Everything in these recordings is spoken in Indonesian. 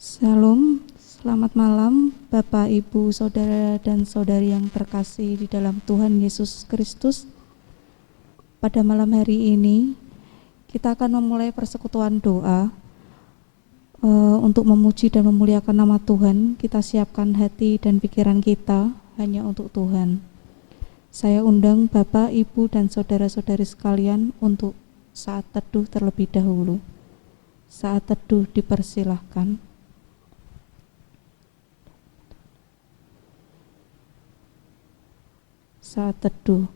Shalom, selamat malam Bapak, Ibu, Saudara dan Saudari yang terkasih di dalam Tuhan Yesus Kristus. Pada malam hari ini kita akan memulai persekutuan doa untuk memuji dan memuliakan nama Tuhan. Kita siapkan hati dan pikiran kita hanya untuk Tuhan. Saya undang Bapak, Ibu dan Saudara-saudari sekalian untuk saat teduh terlebih dahulu. Saat teduh dipersilahkan. Saat teduh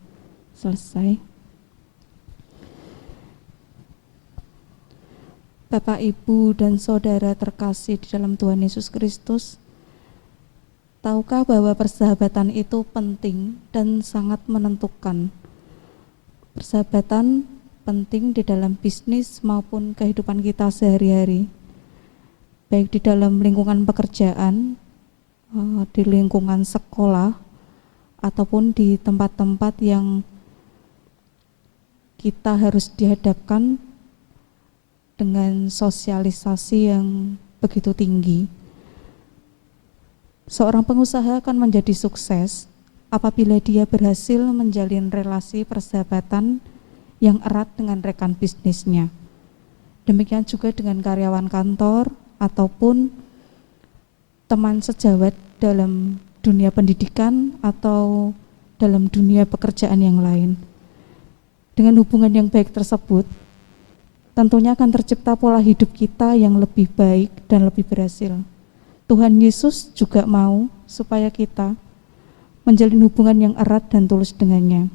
selesai. Bapak, Ibu, dan Saudara terkasih di dalam Tuhan Yesus Kristus, tahukah bahwa persahabatan itu penting dan sangat menentukan? Persahabatan penting di dalam bisnis maupun kehidupan kita sehari-hari, baik di dalam lingkungan pekerjaan, di lingkungan sekolah, ataupun di tempat-tempat yang kita harus dihadapkan dengan sosialisasi yang begitu tinggi. Seorang pengusaha akan menjadi sukses apabila dia berhasil menjalin relasi persahabatan yang erat dengan rekan bisnisnya. Demikian juga dengan karyawan kantor ataupun teman sejawat dalam dunia pendidikan atau dalam dunia pekerjaan yang lain. Dengan hubungan yang baik tersebut, tentunya akan tercipta pola hidup kita yang lebih baik dan lebih berhasil. Tuhan Yesus juga mau supaya kita menjalin hubungan yang erat dan tulus dengannya.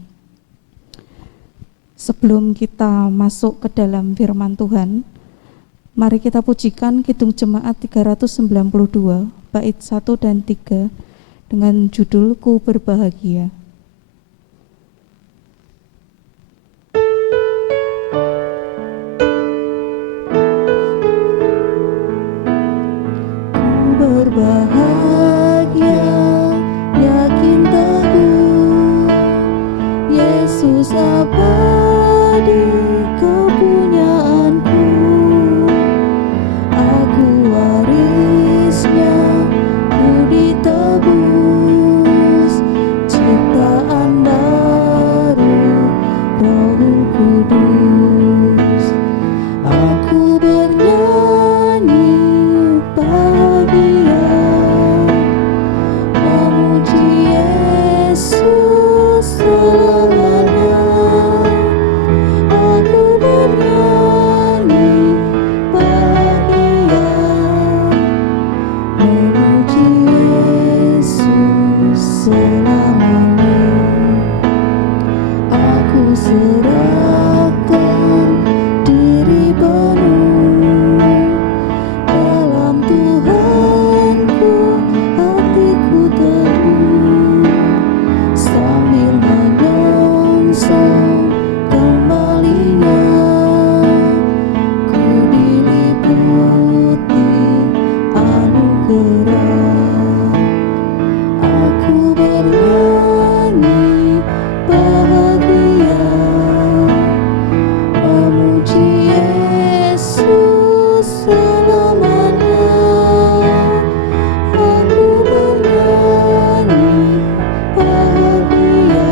Sebelum kita masuk ke dalam firman Tuhan, mari kita pujikan Kidung Jemaat 392, bait 1 dan 3, dengan judul Ku Berbahagia. Ku berbahagia, yakin teguh, Yesus abadi kepunyaanku, aku warisnya, ku ditebus, ciptaan baru, Roh Kudus. Aku bernyanyi bahagia, memuji Yesus selamanya. Aku bernyanyi bahagia, memuji Yesus selamanya. Aku serahkan diri penuh dalam Tuhanku, hatiku teduh sambil menyongsong kembalinya. Ku diliputi anugerah, aku bernyanyi bahagia, memuji Yesus selamanya. Aku bernyanyi bahagia,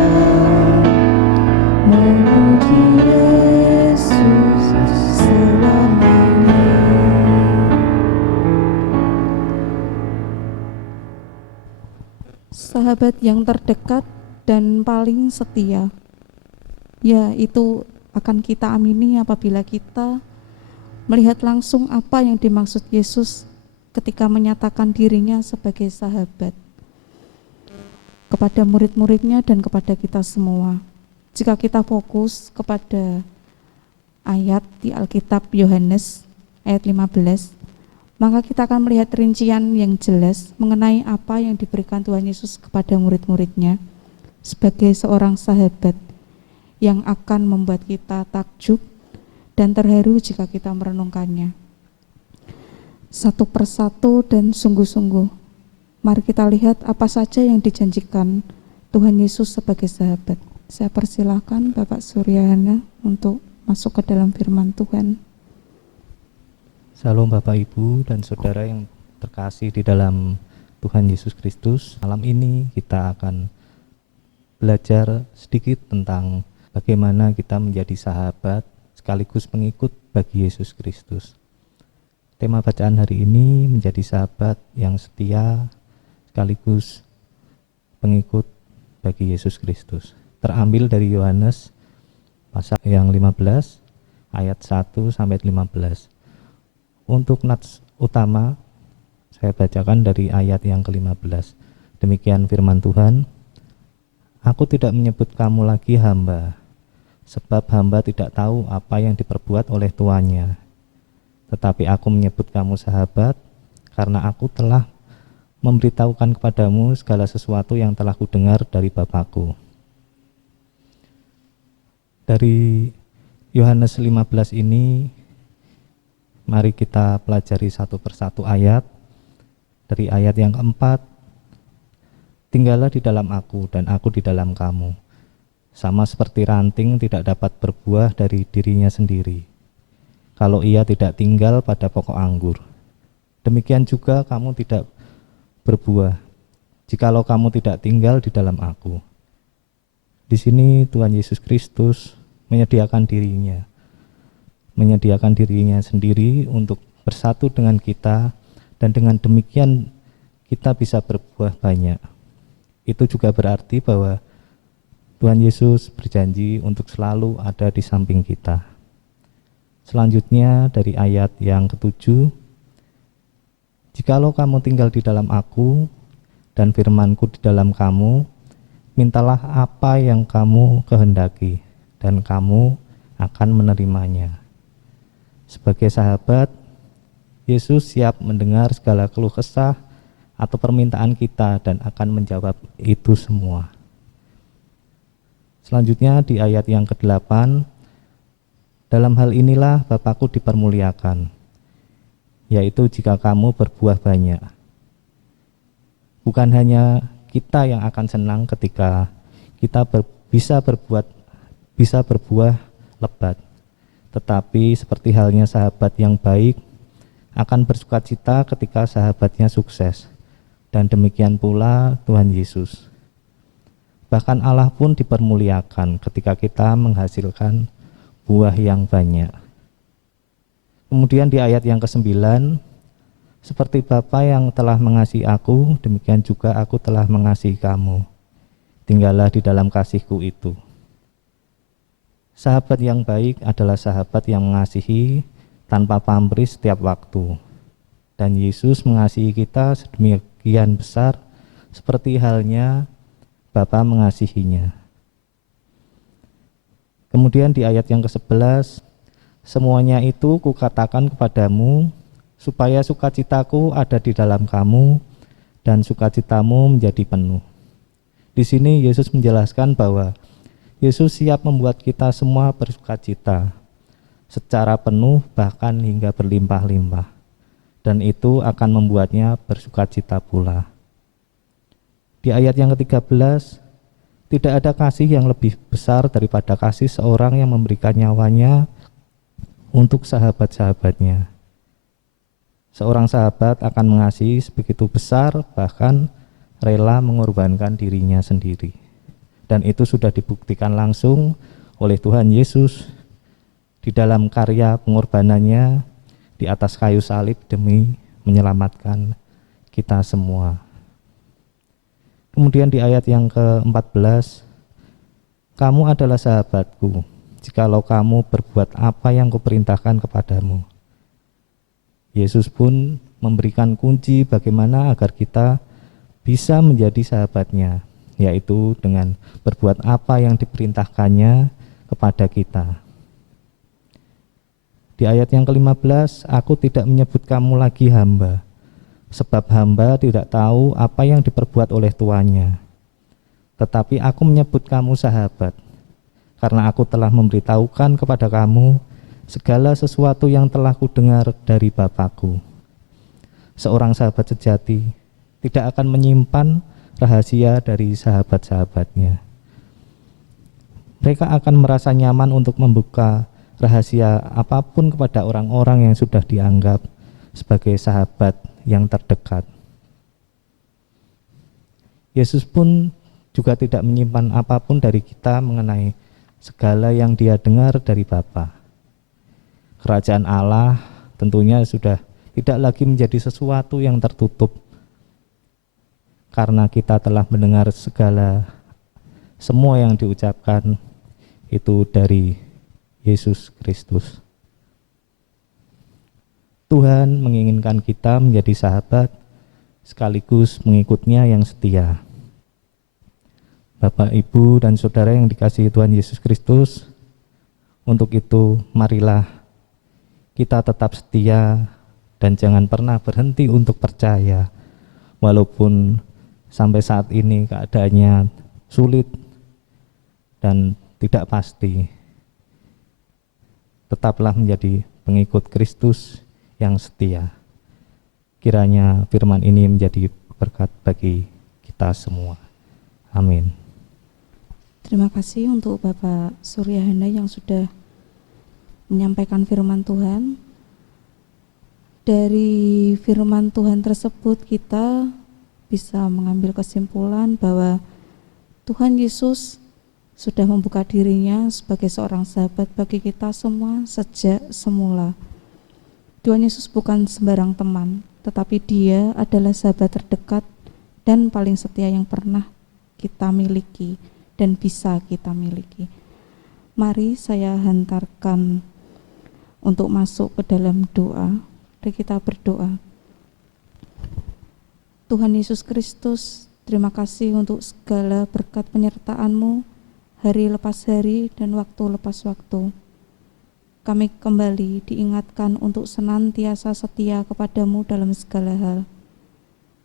memuji Yesus selamanya. Sahabat yang terdekat dan paling setia, ya itu akan kita amini apabila kita melihat langsung apa yang dimaksud Yesus ketika menyatakan dirinya sebagai sahabat kepada murid-muridnya dan kepada kita semua. Jika kita fokus kepada ayat di Alkitab Yohanes ayat 15, maka kita akan melihat rincian yang jelas mengenai apa yang diberikan Tuhan Yesus kepada murid-muridnya sebagai seorang sahabat yang akan membuat kita takjub dan terharu jika kita merenungkannya. Satu persatu dan sungguh-sungguh, mari kita lihat apa saja yang dijanjikan Tuhan Yesus sebagai sahabat. Saya persilahkan Bapak Suryana untuk masuk ke dalam firman Tuhan. Salam Bapak Ibu dan Saudara yang terkasih di dalam Tuhan Yesus Kristus, malam ini kita akan belajar sedikit tentang bagaimana kita menjadi sahabat sekaligus pengikut bagi Yesus Kristus. Tema bacaan hari ini menjadi sahabat yang setia sekaligus pengikut bagi Yesus Kristus. Terambil dari Yohanes pasal yang 15 ayat 1 sampai 15. Untuk nats utama saya bacakan dari ayat yang ke-15. Demikian firman Tuhan. Aku tidak menyebut kamu lagi hamba, sebab hamba tidak tahu apa yang diperbuat oleh tuannya. Tetapi aku menyebut kamu sahabat, karena aku telah memberitahukan kepadamu segala sesuatu yang telah kudengar dari Bapakku. Dari Yohanes 15 ini, mari kita pelajari satu persatu ayat. Dari ayat yang keempat, tinggallah di dalam aku dan aku di dalam kamu. Sama seperti ranting tidak dapat berbuah dari dirinya sendiri, kalau ia tidak tinggal pada pokok anggur. Demikian juga kamu tidak berbuah, jikalau kamu tidak tinggal di dalam aku. Di sini Tuhan Yesus Kristus menyediakan dirinya sendiri untuk bersatu dengan kita, dan dengan demikian kita bisa berbuah banyak. Itu juga berarti bahwa Tuhan Yesus berjanji untuk selalu ada di samping kita. Selanjutnya dari ayat yang ke-7, jikalau kamu tinggal di dalam aku dan firman-Ku di dalam kamu, mintalah apa yang kamu kehendaki dan kamu akan menerimanya. Sebagai sahabat, Yesus siap mendengar segala keluh kesah atau permintaan kita dan akan menjawab itu semua. Selanjutnya di ayat yang ke-8, dalam hal inilah Bapakku dipermuliakan, yaitu jika kamu berbuah banyak. Bukan hanya kita yang akan senang ketika kita bisa berbuah lebat, tetapi seperti halnya sahabat yang baik akan bersukacita ketika sahabatnya sukses, dan demikian pula Tuhan Yesus. Bahkan Allah pun dipermuliakan ketika kita menghasilkan buah yang banyak. Kemudian di ayat yang ke-9, seperti Bapa yang telah mengasihi aku, demikian juga aku telah mengasihi kamu. Tinggallah di dalam kasih-Ku itu. Sahabat yang baik adalah sahabat yang mengasihi tanpa pamrih setiap waktu. Dan Yesus mengasihi kita sedemikian besar seperti halnya Bapa mengasihinya. Kemudian di ayat yang ke-11, semuanya itu kukatakan kepadamu supaya sukacitaku ada di dalam kamu dan sukacitamu menjadi penuh. Di sini Yesus menjelaskan bahwa Yesus siap membuat kita semua bersukacita secara penuh, bahkan hingga berlimpah-limpah, dan itu akan membuatnya bersukacita pula. Di ayat yang ke-13, tidak ada kasih yang lebih besar daripada kasih seorang yang memberikan nyawanya untuk sahabat-sahabatnya. Seorang sahabat akan mengasihi sebegitu besar, bahkan rela mengorbankan dirinya sendiri. Dan itu sudah dibuktikan langsung oleh Tuhan Yesus di dalam karya pengorbanannya di atas kayu salib demi menyelamatkan kita semua. Kemudian di ayat yang ke-14, kamu adalah sahabatku, jikalau kamu berbuat apa yang kuperintahkan kepadamu. Yesus pun memberikan kunci bagaimana agar kita bisa menjadi sahabatnya, yaitu dengan berbuat apa yang diperintahkannya kepada kita. Di ayat yang ke-15, aku tidak menyebut kamu lagi hamba, sebab hamba tidak tahu apa yang diperbuat oleh tuannya. Tetapi aku menyebut kamu sahabat, karena aku telah memberitahukan kepada kamu segala sesuatu yang telah kudengar dari Bapakku. Seorang sahabat sejati tidak akan menyimpan rahasia dari sahabat-sahabatnya. Mereka akan merasa nyaman untuk membuka rahasia apapun kepada orang-orang yang sudah dianggap sebagai sahabat yang terdekat. Yesus pun juga tidak menyimpan apapun dari kita mengenai segala yang Dia dengar dari Bapa. Kerajaan Allah tentunya sudah tidak lagi menjadi sesuatu yang tertutup, karena kita telah mendengar semua yang diucapkan itu dari Yesus Kristus. Tuhan menginginkan kita menjadi sahabat sekaligus mengikutnya yang setia. Bapak, Ibu, dan Saudara yang dikasihi Tuhan Yesus Kristus, untuk itu marilah kita tetap setia dan jangan pernah berhenti untuk percaya, walaupun sampai saat ini keadaannya sulit dan tidak pasti. Tetaplah menjadi pengikut Kristus yang setia. Kiranya firman ini menjadi berkat bagi kita semua. Amin. Terima kasih untuk Bapak Suryahana yang sudah menyampaikan firman Tuhan. Dari firman Tuhan tersebut kita bisa mengambil kesimpulan bahwa Tuhan Yesus sudah membuka dirinya sebagai seorang sahabat bagi kita semua sejak semula. Tuhan Yesus bukan sembarang teman, tetapi Dia adalah sahabat terdekat dan paling setia yang pernah kita miliki dan bisa kita miliki. Mari saya hantarkan untuk masuk ke dalam doa. Mari kita berdoa. Tuhan Yesus Kristus, terima kasih untuk segala berkat penyertaan-Mu hari lepas hari dan waktu lepas waktu. Kami kembali diingatkan untuk senantiasa setia kepada-Mu dalam segala hal,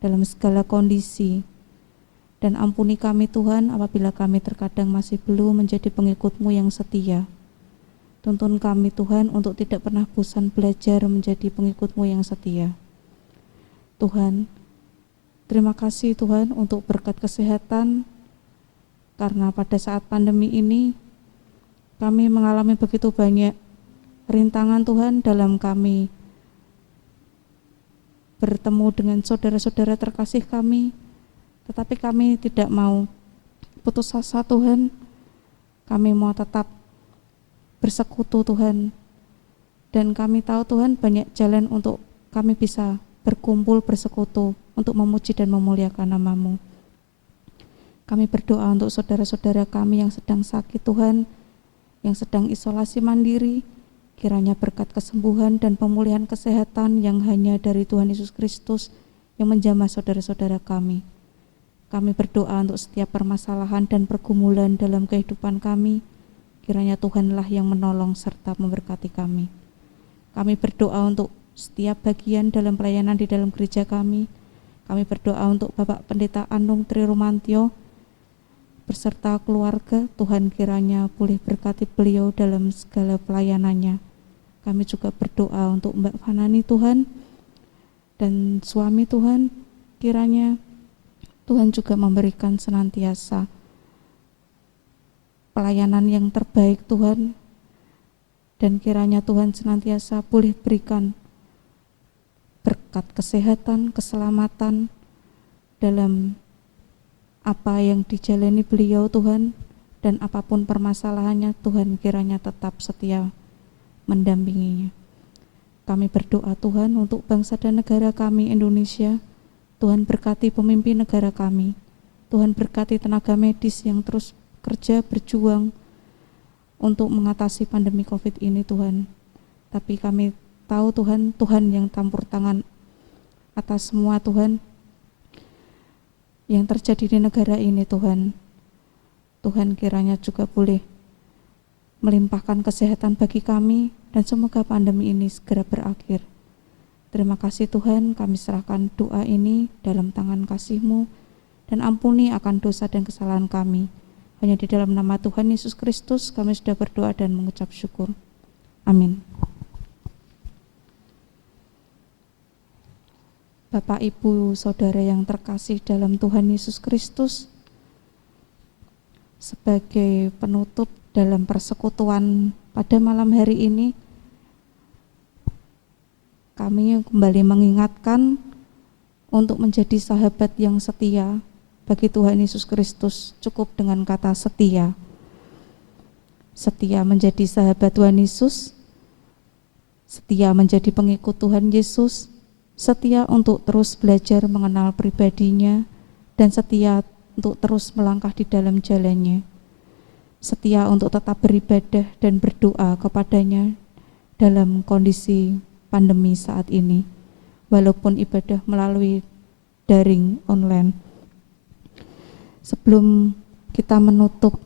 dalam segala kondisi. Dan ampuni kami Tuhan apabila kami terkadang masih belum menjadi pengikut-Mu yang setia. Tuntun kami Tuhan untuk tidak pernah bosan belajar menjadi pengikut-Mu yang setia. Tuhan, terima kasih Tuhan untuk berkat kesehatan, karena pada saat pandemi ini kami mengalami begitu banyak rintangan Tuhan dalam kami bertemu dengan saudara-saudara terkasih kami. Tetapi kami tidak mau putus asa Tuhan, kami mau tetap bersekutu Tuhan. Dan kami tahu Tuhan banyak jalan untuk kami bisa berkumpul bersekutu untuk memuji dan memuliakan nama-Mu. Kami berdoa untuk saudara-saudara kami yang sedang sakit Tuhan, yang sedang isolasi mandiri, kiranya berkat kesembuhan dan pemulihan kesehatan yang hanya dari Tuhan Yesus Kristus yang menjamah saudara-saudara kami. Kami berdoa untuk setiap permasalahan dan pergumulan dalam kehidupan kami. Kiranya Tuhanlah yang menolong serta memberkati kami. Kami berdoa untuk setiap bagian dalam pelayanan di dalam gereja kami. Kami berdoa untuk Bapak Pendeta Anung Tri Rumantyo beserta keluarga. Tuhan kiranya boleh berkati beliau dalam segala pelayanannya. Kami juga berdoa untuk Mbak Fanani Tuhan dan suami Tuhan. Kiranya Tuhan juga memberikan senantiasa pelayanan yang terbaik Tuhan, dan kiranya Tuhan senantiasa boleh berikan berkat kesehatan, keselamatan dalam apa yang dijalani beliau Tuhan, dan apapun permasalahannya Tuhan kiranya tetap setia mendampinginya. Kami berdoa Tuhan untuk bangsa dan negara kami Indonesia. Tuhan berkati pemimpin negara kami. Tuhan berkati tenaga medis yang terus kerja berjuang untuk mengatasi pandemi COVID ini Tuhan. Tapi kami tahu Tuhan, Tuhan yang campur tangan atas semua Tuhan yang terjadi di negara ini Tuhan. Tuhan kiranya juga boleh melimpahkan kesehatan bagi kami dan semoga pandemi ini segera berakhir. Terima kasih Tuhan, kami serahkan doa ini dalam tangan kasih-Mu dan ampuni akan dosa dan kesalahan kami. Hanya di dalam nama Tuhan Yesus Kristus kami sudah berdoa dan mengucap syukur. Amin. Bapak, Ibu, Saudara yang terkasih dalam Tuhan Yesus Kristus, sebagai penutup dalam persekutuan pada malam hari ini, kami kembali mengingatkan untuk menjadi sahabat yang setia bagi Tuhan Yesus Kristus. Cukup dengan kata setia. Setia menjadi sahabat Tuhan Yesus, setia menjadi pengikut Tuhan Yesus, setia untuk terus belajar mengenal pribadinya, dan setia untuk terus melangkah di dalam jalannya. Setia untuk tetap beribadah dan berdoa kepadanya dalam kondisi pandemi saat ini, walaupun ibadah melalui daring online. Sebelum kita menutup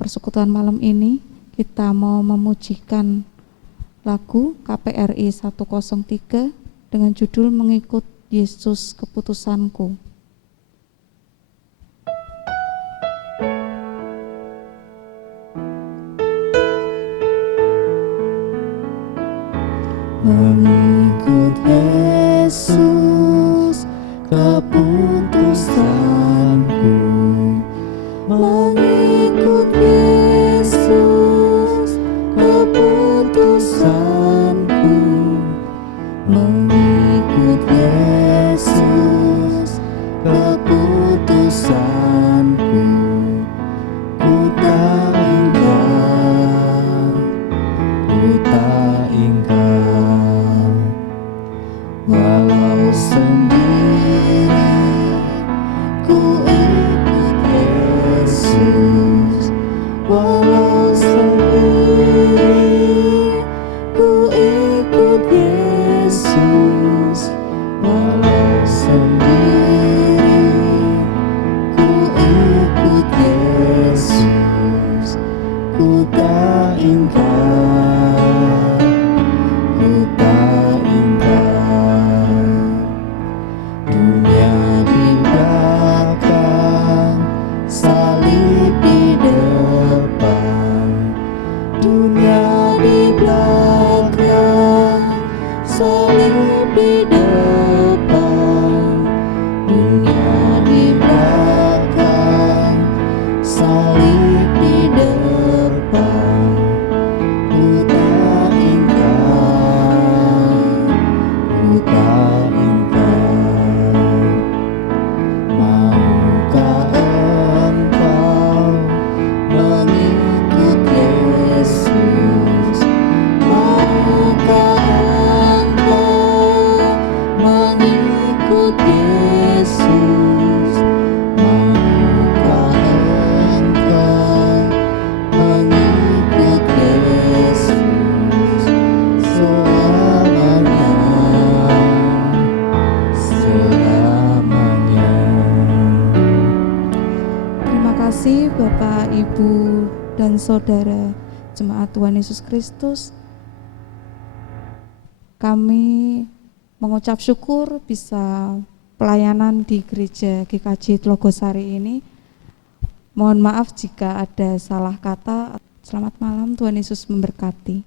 persekutuan malam ini, kita mau memujikan lagu KPRI 103 dengan judul Mengikut Yesus Keputusanku. Mengikut Yesus keputusanku, mengikut Yesus keputusanku, mengikut Yesus keputusanku. Ku tak ingkar, ku tak ingkar, walau sendiri ku ikut Yesus, walau sendiri ku ikut Yesus, walau sendiri ku ikut Yesus. Ku tak ingkar, ku tak ingkar, dunia di belakang, salib di depan, dunia di belakang, salib di depan, dunia di belakang, salib di depan. Ku tak ingkar, ku tak ingkar. Maukah engkau mengikut Yesus? Maukah engkau mengikut Yesus? Maukah engkau mengikut Yesus selamanya, selamanya. Terima kasih Bapak, Ibu, dan Saudara Jemaat Tuhan Yesus Kristus. Kami mengucap syukur bisa pelayanan di Gereja GKJ Tlogosari ini. Mohon maaf jika ada salah kata. Selamat malam, Tuhan Yesus memberkati.